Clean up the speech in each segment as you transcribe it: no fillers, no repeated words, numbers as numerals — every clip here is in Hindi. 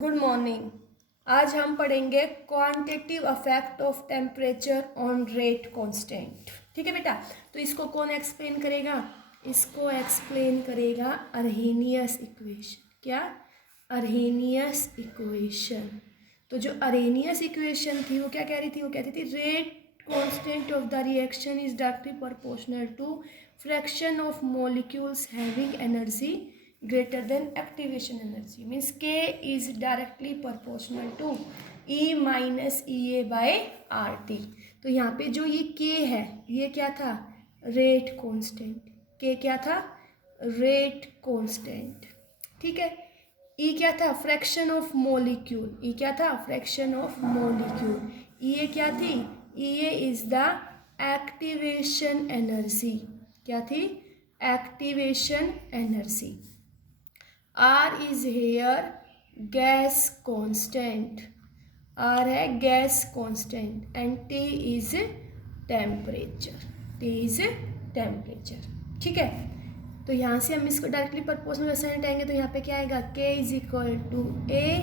Good morning. आज हम पढ़ेंगे quantitative affect of temperature on rate constant. ठीक है बेटा, तो इसको कौन एक्सप्लेन करेगा? इसको एक्सप्लेन करेगा अर्हेनियस इक्वेशन। क्या? अर्हेनियस इक्वेशन। तो जो अर्हेनियस इक्वेशन थी वो क्या कह रही थी? वो कहती थी rate constant of the reaction is directly proportional to fraction of molecules having energy greater than activation energy, means K is directly proportional to E minus EA by RT। तो यहाँ पे जो ये K है ये क्या था? Rate constant. K क्या था? Rate constant. ठीक है। E क्या था? Fraction of molecule. E क्या था? Fraction of molecule. EA क्या थी? EA is the activation energy. क्या थी? Activation energy. R is here gas constant। R है gas constant and T is temperature. T is temperature. ठीक है। तो यहाँ से हम इसको डायरेक्टली प्रोपोर्शनल वैसे हटाएंगे तो यहाँ पे क्या आएगा? K is equal to A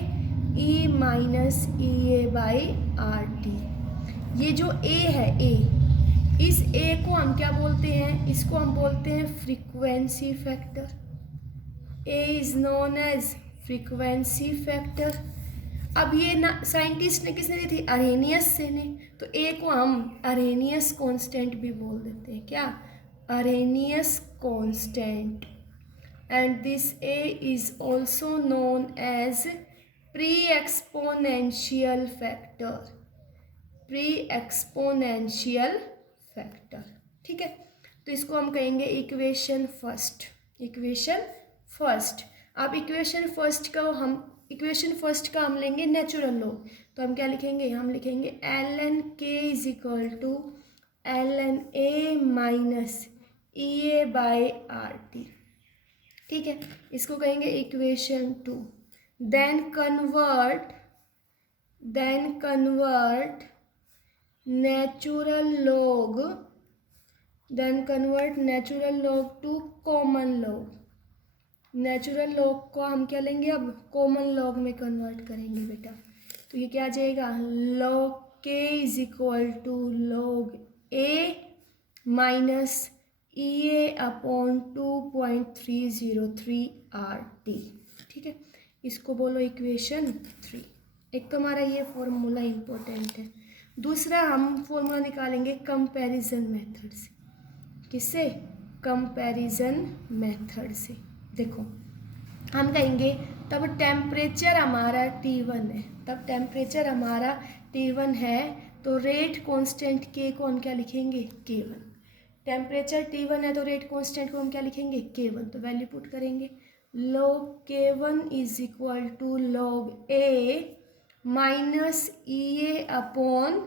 E minus EA by RT। ये जो A है, A, इस A को हम क्या बोलते हैं? इसको हम बोलते हैं frequency factor. A is known as frequency factor. अब ये ना साइंटिस्ट ने किसने दी थी? अर्हेनियस से ने। तो A को हम अर्हेनियस कांस्टेंट भी बोल देते हैं। क्या? Arrhenius constant. And this A is also known as pre exponential factor. Pre exponential factor. ठीक है। तो इसको हम कहेंगे इक्वेशन फर्स्ट। Equation first. अब इक्वेशन फर्स्ट का हम लेंगे नेचुरल लॉग। तो हम क्या लिखेंगे? हम लिखेंगे ln k is equal to ln a minus EA by RT। ठीक है। इसको कहेंगे equation two. Then convert natural log to common log. Natural log को हम क्या लेंगे? अब कॉमन लॉग में कन्वर्ट करेंगे बेटा। तो ये क्या आ जाएगा? log k is equal to log a minus EA upon 2.303 RT। ठीक है। इसको बोलो इक्वेशन 3। एक तो हमारा ये फॉर्मूला इम्पोर्टेंट है। दूसरा हम फॉर्मूला निकालेंगे कंपैरिजन मेथड से। किससे? कंपैरिजन मेथड से। देखो, हम कहेंगे तब टेम्परेचर हमारा T1 है। तब टेम्परेचर हमारा T1 है तो रेट कांस्टेंट K को हम क्या लिखेंगे? K1। टेम्परेचर T1 है तो रेट कांस्टेंट को हम क्या लिखेंगे? K1। तो वैल्यू पुट करेंगे। log K1 is equal to log A minus EA upon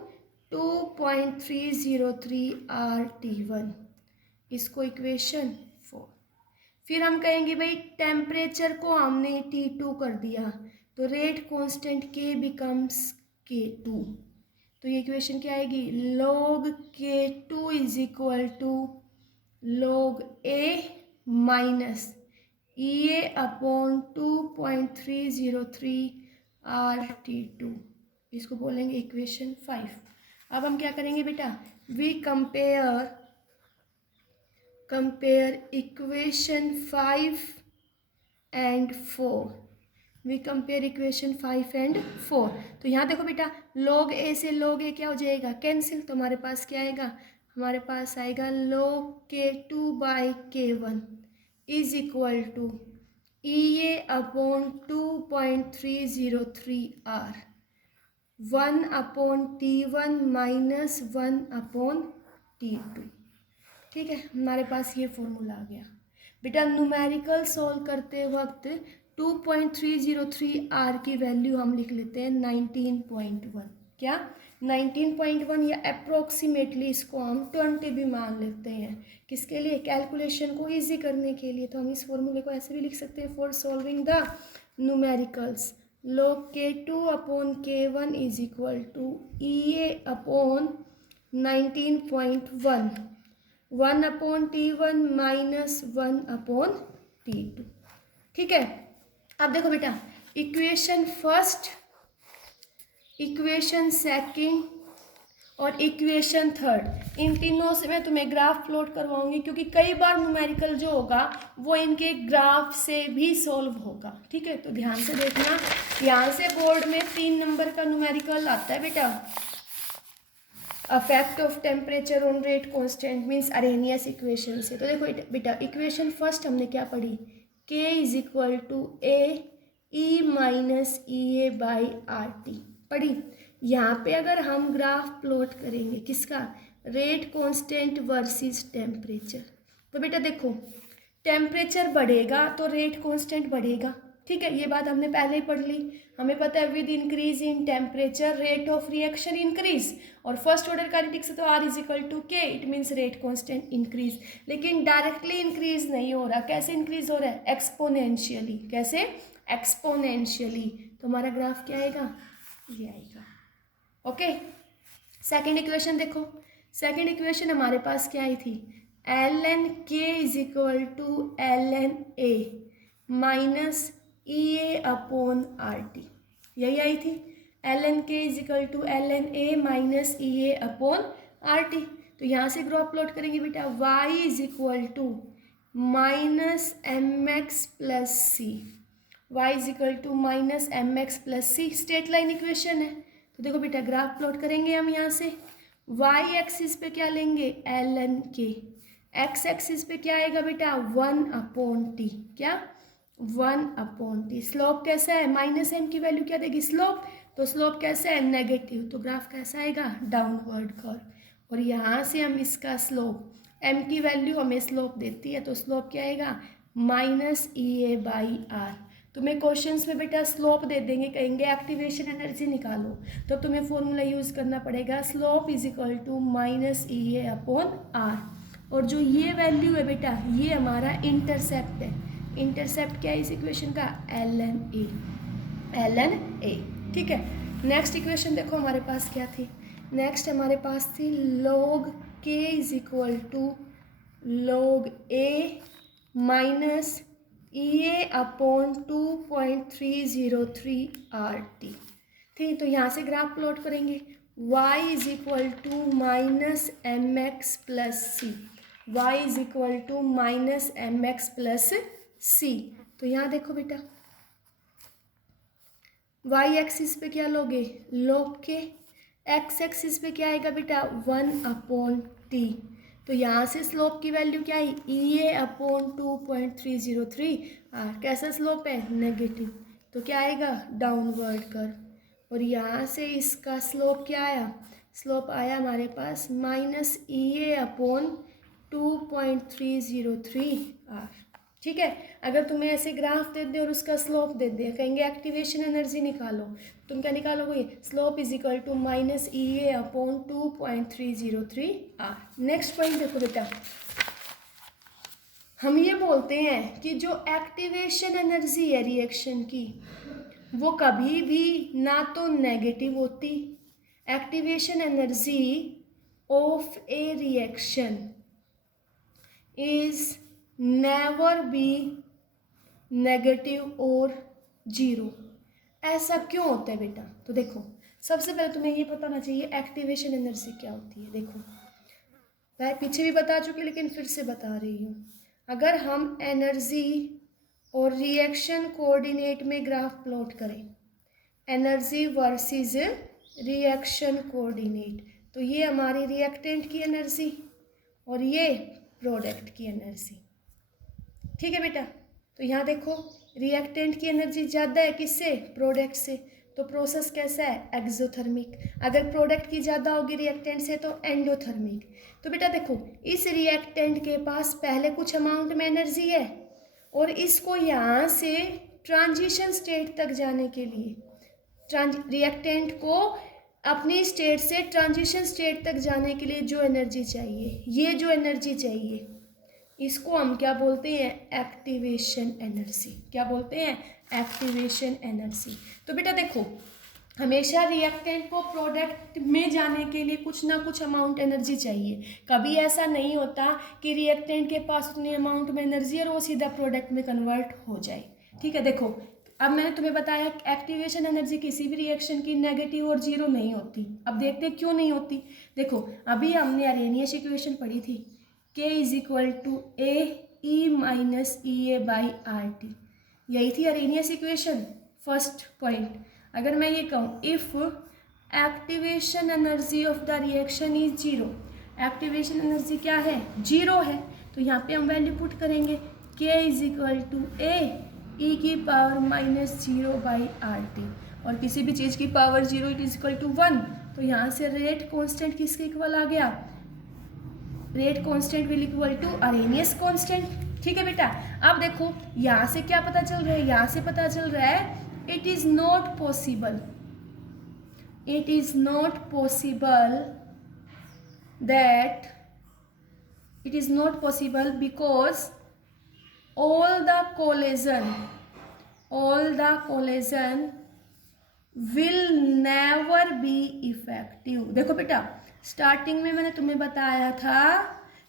2.303 RT1। इसको इक्वेशन 4। फिर हम कहेंगे भाई टेम्परेचर को हमने T2 कर दिया तो rate constant K becomes K2। तो ये इक्वेशन क्या आएगी? log K2 is equal to log A minus EA upon 2.303 RT2। इसको बोलेंगे इक्वेशन 5। अब हम क्या करेंगे बेटा? We compare equation 5 and 4। We compare equation 5 and 4। तो यहाँ देखो बेटा, log A से log A क्या हो जाएगा? कैंसिल। तो हमारे पास क्या आएगा? हमारे पास आएगा log K2 by K1 is equal to EA upon 2.303 R 1 upon T1 minus 1 upon T2। ठीक है। हमारे पास ये फॉर्मूला आ गया बेटा। न्यूमेरिकल सॉल्व करते वक्त 2.303 R की वैल्यू हम लिख लेते हैं 19.1। क्या? 19.1 या अप्रोक्सीमेटली इसको हम 20 भी मान लेते हैं। किसके लिए? कैलकुलेशन को इजी करने के लिए। तो हम इस फॉर्मूले को ऐसे भी लिख सकते हैं for solving the numericals. log K2 upon K1 is equal to EA upon 19.1 1 upon T1 minus 1 upon T2। ठीक है। अब देखो बेटा, इक्वेशन फर्स्ट, इक्वेशन सेकंड और इक्वेशन थर्ड, इन तीनों से मैं तुम्हें ग्राफ प्लॉट करवाऊंगी, क्योंकि कई बार न्यूमेरिकल जो होगा वो इनके ग्राफ से भी सॉल्व होगा। ठीक है, तो ध्यान से देखना, यहाँ से बोर्ड में 3 नंबर का न्यूमेरिकल आता है बेटा, affect of temperature on rate constant means Arrhenius equation से। तो देखो बेटा, इक्वेशन फर्स्ट हमने क्या पढ़ी, k is equal to A E minus E A by R T पढ़ी। यहाँ पे अगर हम ग्राफ प्लॉट करेंगे किसका, रेट कांस्टेंट वर्सेस टेम्परेचर, तो बेटा देखो टेम्परेचर बढ़ेगा तो रेट कांस्टेंट बढ़ेगा। ठीक है, ये बात हमने पहले ही पढ़ ली। हमें पता है with increase in temperature rate of reaction increase, और फर्स्ट ऑर्डर काइनेटिक्स से तो R इज इक्वल टू के, it means rate constant increase. लेकिन डायरेक्टली इंक्रीज नहीं हो रहा, कैसे इंक्रीज हो रहा है, एक्सपोनेंशियली। कैसे, एक्सपोनेंशियली। तो हमारा ग्राफ क्या आएगा, ये आएगा। ओके, सेकेंड इक्वेशन देखो, सेकेंड इक्वेशन हमारे पास क्या आई थी, L N K is equal to L N A minus E A upon R T, यही आई थी, L N K is equal to L N A minus E A upon R T. तो यहाँ से ग्राफ प्लॉट करेंगे बेटा, Y is equal to minus M x plus C, Y is equal to minus M x plus C, straight line equation है। तो देखो बेटा ग्राफ प्लॉट करेंगे हम यहाँ से, वाई एक्सिस पे क्या लेंगे, एल एन के, एक्स एक्सिस पे क्या आएगा बेटा, 1 अपॉन टी, क्या 1 अपॉन टी। स्लोप कैसा है, माइनस एम की वैल्यू क्या देगी स्लोप, तो स्लोप कैसा है, नेगेटिव, तो ग्राफ कैसा आएगा, डाउनवर्ड कर्व। और यहाँ से हम इसका स्लोप, एम की वैल्यू हमें स्लोप देती है, तो स्लोप क्या आएगा, minus E A by R. तुम्हें क्वेश्चंस में बेटा स्लोप दे देंगे, कहेंगे एक्टिवेशन एनर्जी निकालो, तो तुम्हें फॉर्मूला यूज़ करना पड़ेगा, slope is equal to minus E A upon R. और जो ये वैल्यू है बेटा, ये हमारा इंटरसेप्ट है। इंटरसेप्ट क्या है इस इक्वेशन का, L N A, L N A. ठीक है, नेक्स्ट इक्वेशन देखो हमारे पास क्या थी, नेक्स्ट हमारे पास थी log K is equal to log A minus E A upon 2.303 R T. ठीक, तो यहाँ से ग्राफ प्लॉट करेंगे, y is equal to minus M x plus c, y is equal to minus M x plus c. तो यहाँ देखो बेटा, y एक्सिस पे क्या लोगे, लॉग के, x एक्सिस पे क्या आएगा बेटा, 1 अपॉन टी। तो यहाँ से स्लोप की वैल्यू क्या है, ई ए अपॉन 2.303 आर। कैसा स्लोप है, नेगेटिव, तो क्या आएगा, डाउनवर्ड कर्व। और यहाँ से इसका स्लोप क्या आया, स्लोप आया हमारे पास minus E A upon 2.303 R. ठीक है, अगर तुम्हें ऐसे ग्राफ दे दे और उसका स्लोप दे दे, कहेंगे एक्टिवेशन एनर्जी निकालो, तुम क्या निकालोगे, slope is equal to minus E A upon 2.303 R. Next point देखो बेटा, हम ये बोलते हैं कि जो एक्टिवेशन एनर्जी है रिएक्शन की, वो कभी भी ना तो नेगेटिव होती, activation energy of A reaction is never be negative और जीरो। ऐसा क्यों होता है बेटा, तो देखो सबसे पहले तुम्हें ये पता होना चाहिए एक्टिवेशन एनर्जी क्या होती है। देखो मैं पीछे भी बता चुकी लेकिन फिर से बता रही हूँ, अगर हम एनर्जी और रिएक्शन कोऑर्डिनेट में ग्राफ प्लॉट करें, एनर्जी वर्सेस रिएक्शन कोऑर्डिनेट, तो ये हमारी रिएक्टेंट की एनर्जी और ये प्रोडक्ट की एनर्जी। ठीक है बेटा, तो यहाँ देखो रिएक्टेंट की एनर्जी ज़्यादा है किससे, प्रोडक्ट से, तो प्रोसेस कैसा है, एक्सोथर्मिक। अगर प्रोडक्ट की ज़्यादा होगी रिएक्टेंट से तो एंडोथर्मिक। तो बेटा देखो इस रिएक्टेंट के पास पहले कुछ अमाउंट में एनर्जी है, और इसको यहाँ से ट्रांजिशन स्टेट तक जाने के लिए, रिएक्टेंट को अपनी स्टेट से ट्रांजिशन स्टेट तक जाने के लिए जो एनर्जी चाहिए, ये जो एनर्जी चाहिए, इसको हम क्या बोलते हैं, एक्टिवेशन एनर्जी। क्या बोलते हैं, एक्टिवेशन एनर्जी। तो बेटा देखो हमेशा रिएक्टेंट को प्रोडक्ट में जाने के लिए कुछ ना कुछ अमाउंट एनर्जी चाहिए। कभी ऐसा नहीं होता कि रिएक्टेंट के पास उतनी अमाउंट में एनर्जी और वो सीधा प्रोडक्ट में कन्वर्ट हो जाए। ठीक है, देखो अब मैंने तुम्हें बताया एक्टिवेशन एनर्जी किसी भी रिएक्शन की नेगेटिव और जीरो नहीं होती। अब देखते हैं क्यों नहीं होती। देखो अभी हमने अरेनियस इक्वेशन पढ़ी थी, K is equal to A E minus E A by R T, यही थी अरेनियस इक्वेशन फर्स्ट पॉइंट। अगर मैं ये कहूँ if activation energy of the reaction is zero, activation energy क्या है, जीरो है, तो यहाँ पे हम वैल्यू पुट करेंगे K is equal to A E की power minus zero by R T, और किसी भी चीज़ की power zero it is equal to one, तो यहाँ से रेट कांस्टेंट किसके इक्वल आ गया, rate constant will equal to Arrhenius constant. ठीक है बेटा। अब देखो यहाँ से क्या पता चल रहा है, यहाँ से पता चल रहा है it is not possible, it is not possible that, it is not possible because all the collision will never be effective। देखो बेटा स्टार्टिंग में मैंने तुम्हें बताया था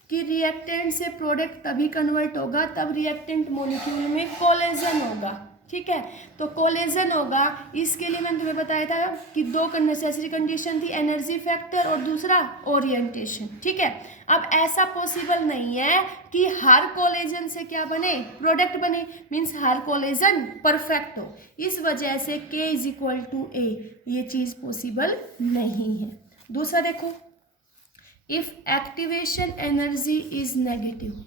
कि रिएक्टेंट से प्रोडक्ट तभी कन्वर्ट होगा तब रिएक्टेंट मॉलिक्यूल में कोलिजन होगा। ठीक है, तो कोलिजन होगा, इसके लिए मैंने तुम्हें बताया था कि दो नेसेसरी कंडीशन थी, एनर्जी फैक्टर और दूसरा ओरिएंटेशन। ठीक है, अब ऐसा पॉसिबल नहीं है कि हर कोलिजन से क्या बने, प्रोडक्ट बने, मीन्स हर कोलिजन परफेक्ट हो, इस वजह से K is equal to A, ये चीज़ पॉसिबल नहीं है। दूसरा देखो, if activation energy is negative,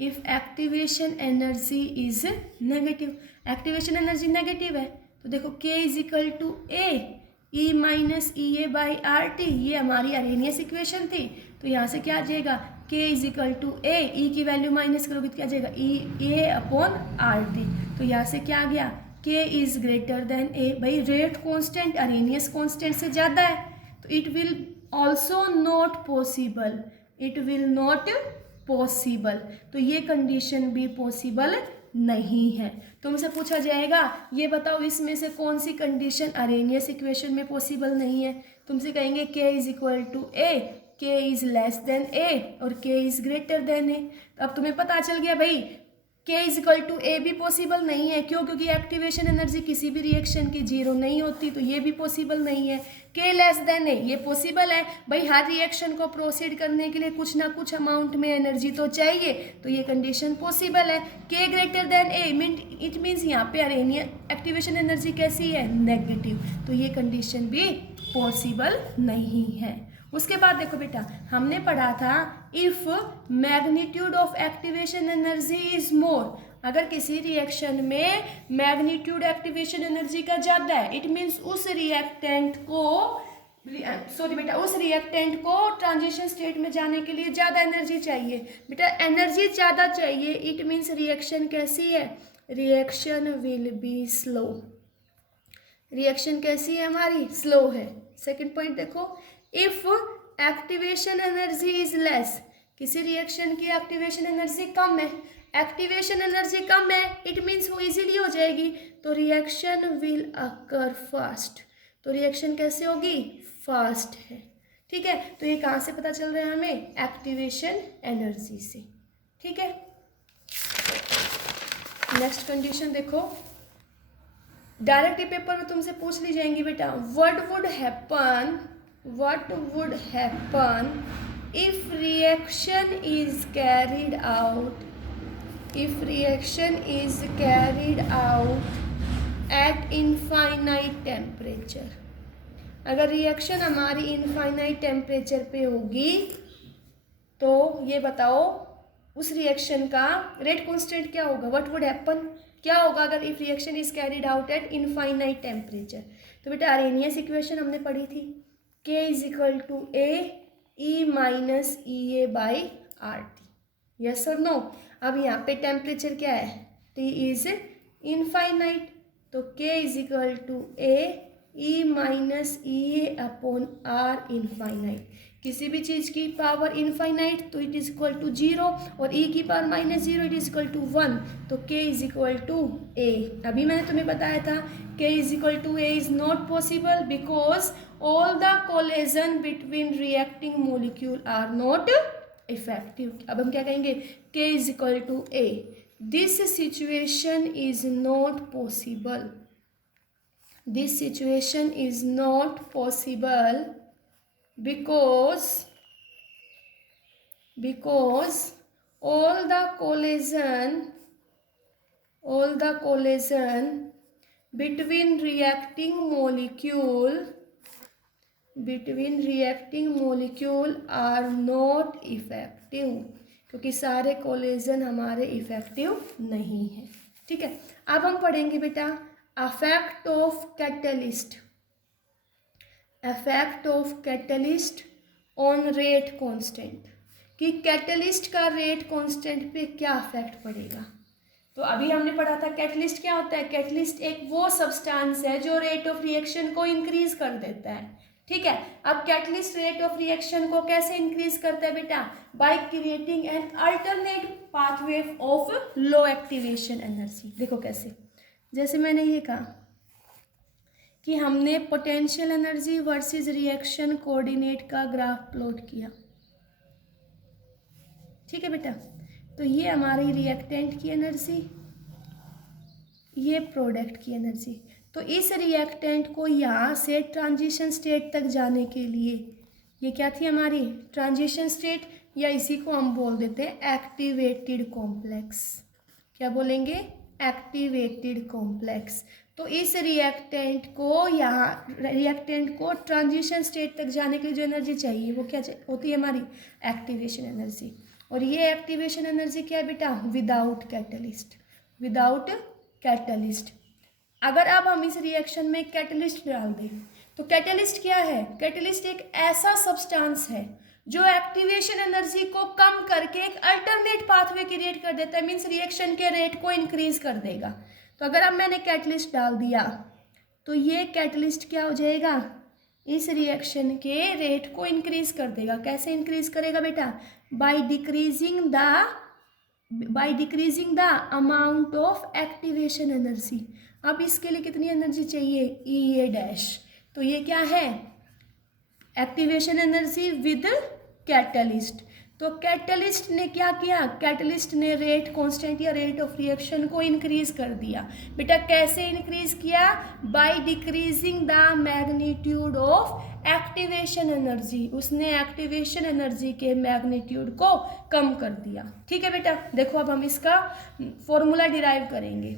if activation energy is negative, activation energy negative है, तो देखो K is equal to A E minus E A by R T, ये हमारी अरेनियस इक्वेशन थी, तो यहाँ से क्या आ जाएगा, K is equal to A, E की वैल्यू माइनस करोगे तो क्या आ जाएगा, ई ए अपॉन आर टी, तो यहाँ से क्या आ गया, K इज ग्रेटर देन ए। भाई रेट कॉन्स्टेंट अरेनियस कॉन्स्टेंट से ज़्यादा है, तो it will also not possible, it will not possible, तो ये कंडीशन भी पॉसिबल नहीं है। तुमसे पूछा जाएगा ये बताओ इसमें से कौन सी कंडीशन अरेनियस इक्वेशन में पॉसिबल नहीं है, तुमसे कहेंगे K is equal to A, K is less than A और K is greater than A. तो अब तुम्हें पता चल गया भाई K is equal to A भी पॉसिबल नहीं है, क्यों, क्योंकि एक्टिवेशन एनर्जी किसी भी रिएक्शन की जीरो नहीं होती, तो ये भी पॉसिबल नहीं है। K लेस देन ए ये पॉसिबल है, भाई हर रिएक्शन को प्रोसीड करने के लिए कुछ ना कुछ अमाउंट में एनर्जी तो चाहिए, तो ये कंडीशन पॉसिबल है। K greater than A it means यहाँ पे अरेनियस एक्टिवेशन एनर्जी कैसी है, नेगेटिव, तो ये कंडीशन भी पॉसिबल नहीं है। उसके बाद देखो बेटा हमने पढ़ा था if magnitude of activation energy is more, अगर किसी रिएक्शन में मैग्नीट्यूड एक्टिवेशन एनर्जी का ज़्यादा है, इट मीन्स उस रिएक्टेंट को उस रिएक्टेंट को ट्रांजिशन स्टेट में जाने के लिए ज़्यादा एनर्जी चाहिए। बेटा एनर्जी ज़्यादा चाहिए, इट मीन्स रिएक्शन कैसी है, reaction will be slow, reaction कैसी है हमारी, स्लो है। सेकेंड पॉइंट देखो, if activation energy is less, किसी रिएक्शन की एक्टिवेशन एनर्जी कम है, एक्टिवेशन एनर्जी कम है इट मीन्स वो इजीली हो जाएगी, तो रिएक्शन विल अकर फास्ट, तो रिएक्शन कैसे होगी, फास्ट है। ठीक है, तो ये कहाँ से पता चल रहा है हमें, एक्टिवेशन एनर्जी से। ठीक है, नेक्स्ट कंडीशन देखो, डायरेक्ट पेपर में तुमसे पूछ ली जाएंगी बेटा, what would happen if reaction is carried out, if reaction is carried out at infinite temperature, अगर रिएक्शन हमारी इनफाइनाइट टेम्परेचर पे होगी तो ये बताओ उस रिएक्शन का रेट कांस्टेंट क्या होगा, व्हाट वुड हैपन, क्या होगा अगर if reaction is carried out at infinite temperature. तो बेटा अरेनियस इक्वेशन हमने पढ़ी थी, K is equal to A E minus E A by R T, yes और नो। अब यहाँ पे टेम्परेचर क्या है, T इज इनफाइनाइट, तो K is equal to A E minus E A upon R infinite, किसी भी चीज़ की पावर इनफाइनाइट तो it is equal to zero, और ई की power minus zero it is equal to one, तो K is equal to A. अभी मैंने तुम्हें बताया था K is equal to A is not possible because all the collision between reacting molecule are not effective. अब हम क्या कहेंगे, K is equal to A, this situation is not possible, This situation is not possible because all the collision between reacting molecule are not effective, क्योंकि सारे कोलिजन हमारे इफेक्टिव नहीं है। ठीक है, अब हम पढ़ेंगे बेटा affect of catalyst on rate constant, कि कैटलिस्ट का रेट कांस्टेंट पे क्या अफेक्ट पड़ेगा। तो अभी हमने पढ़ा था कैटलिस्ट क्या होता है। कैटलिस्ट एक वो सब्सटेंस है जो रेट ऑफ रिएक्शन को इंक्रीज कर देता है। ठीक है, अब कैटलिस्ट रेट ऑफ रिएक्शन को कैसे इंक्रीज करता है बेटा, by creating an alternate pathway of low activation energy. देखो कैसे, जैसे मैंने ये कहा कि हमने potential energy versus reaction coordinate का ग्राफ प्लॉट किया। ठीक है बेटा, तो ये हमारी रिएक्टेंट की एनर्जी, ये प्रोडक्ट की एनर्जी। तो इस रिएक्टेंट को यहाँ से ट्रांजिशन स्टेट तक जाने के लिए, ये क्या थी हमारी ट्रांजिशन स्टेट, या इसी को हम बोल देते हैं एक्टिवेटेड कॉम्प्लेक्स। क्या बोलेंगे, एक्टिवेटेड कॉम्प्लेक्स। तो इस रिएक्टेंट को ट्रांजिशन स्टेट तक जाने के लिए जो एनर्जी चाहिए वो क्या होती है हमारी एक्टिवेशन एनर्जी। और ये एक्टिवेशन एनर्जी क्या है बेटा, विदाउट कैटलिस्ट। अगर अब हम इस रिएक्शन में कैटलिस्ट डाल दें तो कैटलिस्ट क्या है, कैटलिस्ट एक ऐसा सब्सटेंस है जो एक्टिवेशन एनर्जी को कम करके एक अल्टरनेट पाथवे क्रिएट कर देता है, मीन्स रिएक्शन के रेट को इंक्रीज कर देगा। तो अगर अब मैंने कैटलिस्ट डाल दिया तो ये कैटलिस्ट क्या हो जाएगा, इस रिएक्शन के रेट को इंक्रीज कर देगा। कैसे इंक्रीज करेगा बेटा, by decreasing the amount of activation energy. अब इसके लिए कितनी एनर्जी चाहिए, ई ए डैश। तो ये क्या है, एक्टिवेशन एनर्जी विद कैटलिस्ट। तो कैटलिस्ट ने क्या किया, कैटलिस्ट ने रेट कांस्टेंट या रेट ऑफ रिएक्शन को इंक्रीज कर दिया। बेटा कैसे इंक्रीज किया, by decreasing the magnitude of activation energy. उसने एक्टिवेशन एनर्जी के मैग्नीट्यूड को कम कर दिया। ठीक है बेटा, देखो अब हम इसका फॉर्मूला डिराइव करेंगे।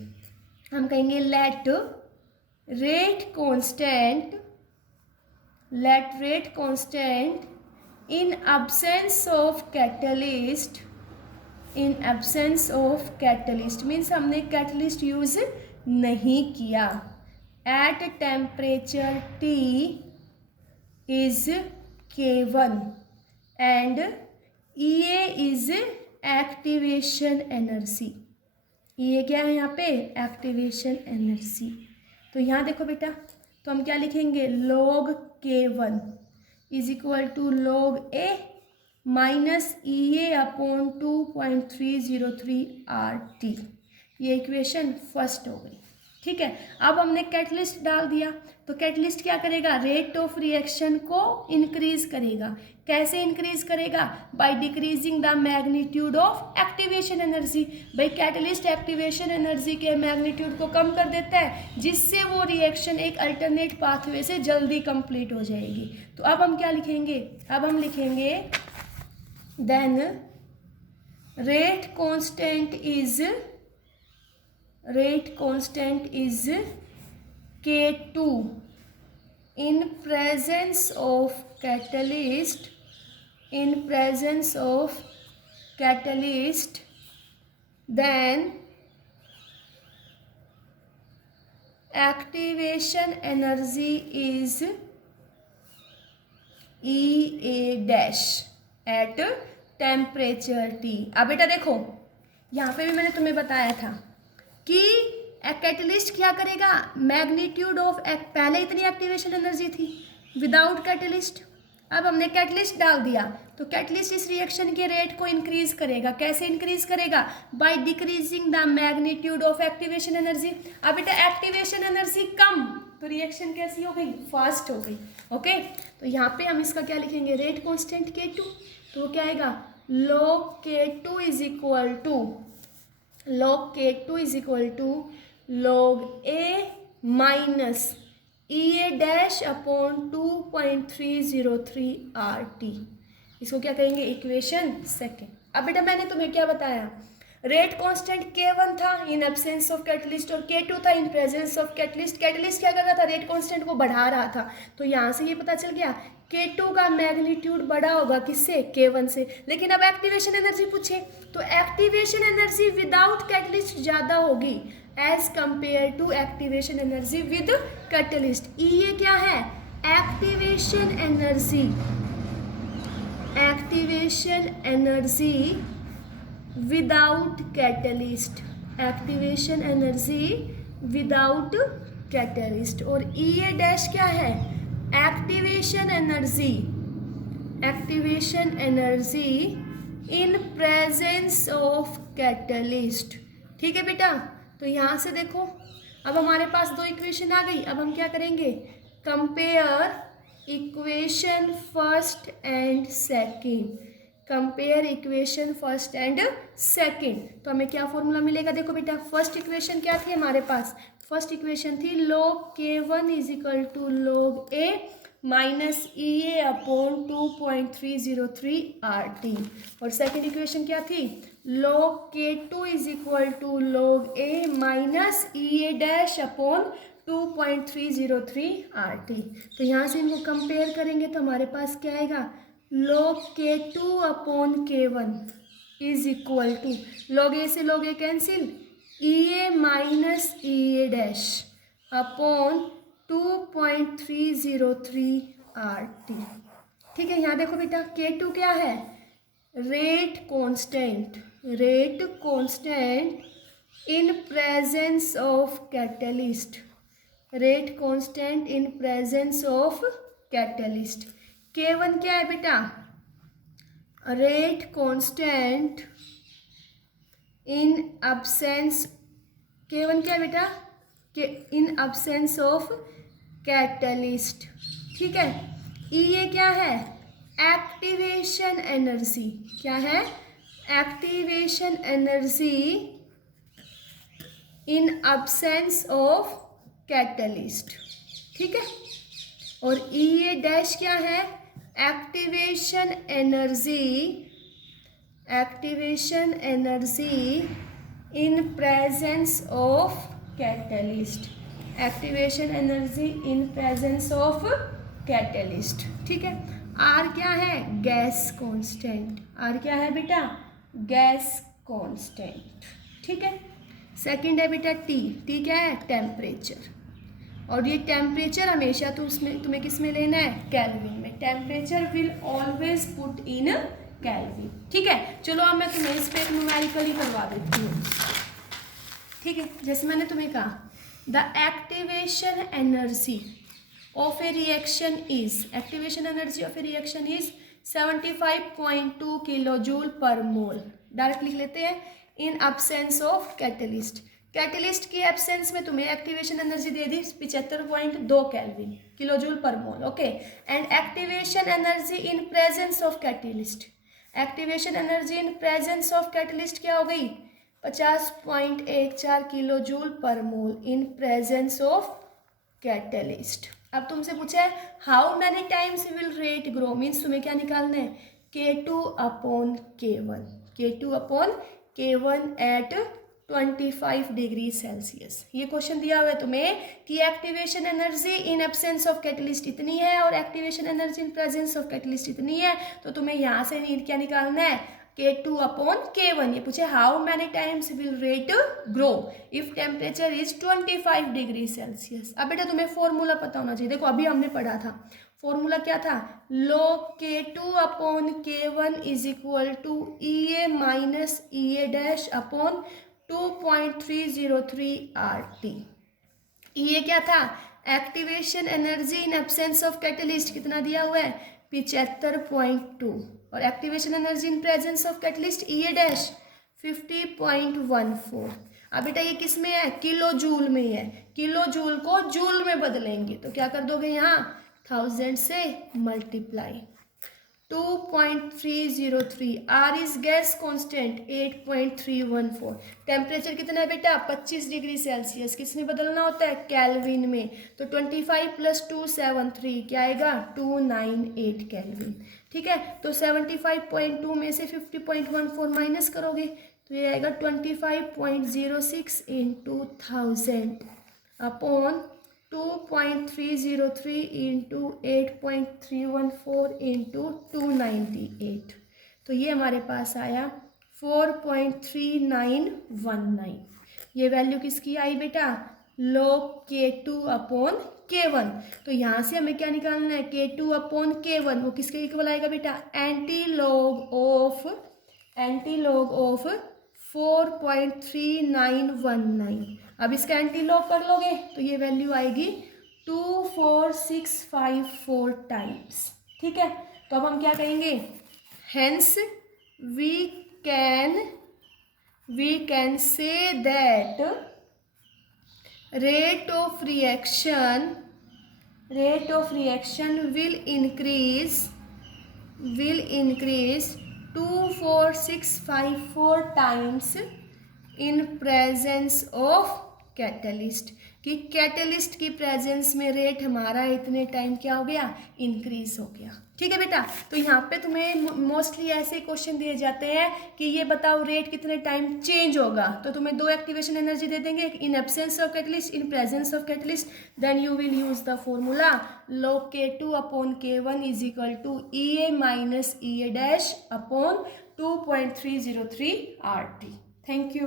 हम कहेंगे let rate constant in absence of catalyst means हमने कैटलिस्ट यूज नहीं किया। at temperature T is K1 and EA is activation energy। EA क्या है यहाँ पे, एक्टिवेशन एनर्जी। तो यहाँ देखो बेटा, तो हम क्या लिखेंगे, log K1 is equal to log A minus EA upon 2.303 RT। ये इक्वेशन फर्स्ट हो गई। ठीक है, अब हमने कैटलिस्ट डाल दिया तो कैटलिस्ट क्या करेगा, रेट ऑफ रिएक्शन को इंक्रीज करेगा। कैसे इंक्रीज करेगा, by decreasing the magnitude of activation energy. भाई कैटलिस्ट एक्टिवेशन एनर्जी के मैग्नीट्यूड को कम कर देता है, जिससे वो रिएक्शन एक अल्टरनेट पाथवे से जल्दी कंप्लीट हो जाएगी। तो अब हम क्या लिखेंगे, अब हम लिखेंगे then rate constant is K2 in presence of catalyst then activation energy is EA dash at temperature T। अब बेटा देखो, यहाँ पे भी मैंने तुम्हें बताया था कि कैटलिस्ट क्या करेगा, मैग्नीट्यूड ऑफ पहले इतनी एक्टिवेशन एनर्जी थी विदाउट कैटलिस्ट। अब हमने कैटलिस्ट डाल दिया तो कैटलिस्ट इस रिएक्शन के रेट को इंक्रीज करेगा। कैसे इंक्रीज करेगा, by decreasing the magnitude of activation energy. अब बेटा एक्टिवेशन एनर्जी कम तो रिएक्शन कैसी हो गई, फास्ट हो गई। ओके, तो यहाँ पे हम इसका क्या लिखेंगे, रेट कांस्टेंट K2। तो क्या आएगा, log K2 is equal to log A minus EA dash upon 2.303 RT। इसको क्या कहेंगे, इक्वेशन सेकेंड। अब बेटा मैंने तुम्हें क्या बताया, रेट कांस्टेंट K1 था इन एब्सेंस ऑफ कैटलिस्ट और K2 था इन प्रेजेंस ऑफ कैटलिस्ट। कैटलिस्ट क्या कर रहा था, रेट कांस्टेंट को बढ़ा रहा था। तो यहाँ से ये पता चल गया K2 का मैग्नीट्यूड बड़ा होगा किससे, K1 से। लेकिन अब एक्टिवेशन एनर्जी पूछे तो एक्टिवेशन एनर्जी विदाउट कैटलिस्ट ज़्यादा होगी as compare to activation energy with catalyst. ये क्या है, activation energy, activation energy without catalyst, activation energy without catalyst. और EA डैश क्या है, activation energy, activation energy in presence of catalyst. ठीक है बेटा, तो यहाँ से देखो अब हमारे पास दो इक्वेशन आ गई। अब हम क्या करेंगे, compare equation first and second, compare equation first and second. तो हमें क्या फॉर्मूला मिलेगा, देखो बेटा फर्स्ट इक्वेशन क्या थी हमारे पास, फर्स्ट इक्वेशन थी log K1 is equal to log A minus EA upon 2.303 RT। और सेकेंड इक्वेशन क्या थी, log K2 is equal to log A minus EA dash upon 2.303 RT। तो यहाँ से इनको कंपेयर करेंगे तो हमारे पास क्या आएगा, log K2 upon K1 is equal to log A से log A cancel, EA minus EA dash upon 2.303 RT। ठीक है, यहाँ देखो बेटा K2 क्या है, rate constant, rate constant in presence of catalyst, rate constant in presence of catalyst. K1 क्या है बेटा, rate constant in absence, K1 क्या है बेटा, इन अब्सेंस ऑफ कैटलिस्ट। ठीक है, EA क्या है, एक्टिवेशन एनर्जी, क्या है, activation energy in absence of catalyst. ठीक है, और EA डैश क्या है, activation energy, activation energy in presence of catalyst, activation energy in presence of catalyst. ठीक है, R क्या है, गैस कांस्टेंट, R क्या है बेटा, गैस कांस्टेंट। ठीक है, सेकंड है बेटा T क्या है, टेम्परेचर। और ये टेम्परेचर हमेशा तो उसमें तुम्हें किस में लेना है, केल्विन में। Temperature will always put in kelvin. ठीक है, चलो अब मैं तुम्हें इस पर एक न्यूमेरिकली करवा देती हूँ। ठीक है, जैसे मैंने तुम्हें कहा the activation energy of A reaction is, activation energy of A reaction is 75.2 kilo joule पर मोल। डायरेक्ट लिख लेते हैं, इन अब्सेंस ऑफ कैटलिस्ट। कैटलिस्ट की एब्सेंस में तुम्हें एक्टिवेशन एनर्जी दे दी 75.2 केल्विन, किलो जूल पर मोल। Okay, and activation energy in presence of catalyst, activation energy in presence of catalyst क्या हो गई, 50.14 किलो जूल पर मोल इन प्रेजेंस ऑफ कैटलिस्ट। अब तुमसे पूछा है how many times will rate grow, means तुम्हें क्या निकालना है, K2 upon K1, K2 upon K1 at 25 degree Celsius. ये क्वेश्चन दिया हुआ है तुम्हें कि activation energy in absence of catalyst इतनी है और activation energy in presence of catalyst इतनी है। तो तुम्हें यहाँ से क्या निकालना है, K2 अपॉन K1। ये पूछे how many times will rate grow if temperature is 25 degree Celsius. अब बेटा तुम्हें फॉर्मूला पता होना चाहिए। देखो अभी हमने पढ़ा था, फॉर्मूला क्या था, log K2 upon K1 is equal to EA minus EA dash upon 2.303 RT। EA क्या था, activation energy in absence of catalyst, कितना दिया हुआ है 75.2, और activation energy in presence of catalyst EA dash 50.14। अब बेटा ये किस में है, किलो जूल में है, किलो जूल को जूल में बदलेंगे तो क्या कर दोगे, यहाँ 1000 से multiply 2.303, R is gas constant 8.314, temperature कितना है बेटा 25 डिग्री सेल्सियस, किसमें बदलना होता है केल्विन में, तो 25 + 273 क्या आएगा 298 केल्विन। ठीक है, तो 75.2 में से 50.14 माइनस करोगे तो ये आएगा 25.06 × 1000 अपॉन 2.303 × 8.314 × 298, तो ये हमारे पास आया 4.3919। ये वैल्यू किसकी आई बेटा log K2 अपॉन K1, तो यहाँ से हमें क्या निकालना है K2 अपॉन K1, वो किसके इक्वल आएगा बेटा एंटी लॉग ऑफ 4.3919। अब इसका एंटी लॉग कर लोगे तो ये वैल्यू आएगी 24654 टाइम्स। ठीक है, तो अब हम क्या करेंगे, hence we can say that rate of reaction will increase 24654 times in presence of catalyst, कि कैटलिस्ट की प्रेजेंस में रेट हमारा इतने टाइम क्या हो गया इंक्रीज हो गया। ठीक है बेटा, तो यहाँ पे तुम्हें मोस्टली ऐसे क्वेश्चन दिए जाते हैं कि ये बताओ रेट कितने टाइम चेंज होगा, तो तुम्हें दो एक्टिवेशन एनर्जी दे देंगे, in absence of catalyst, in presence of catalyst, then you will use the formula log K2 upon K1 is equal to EA minus EA dash upon 2.303 RT। Thank you.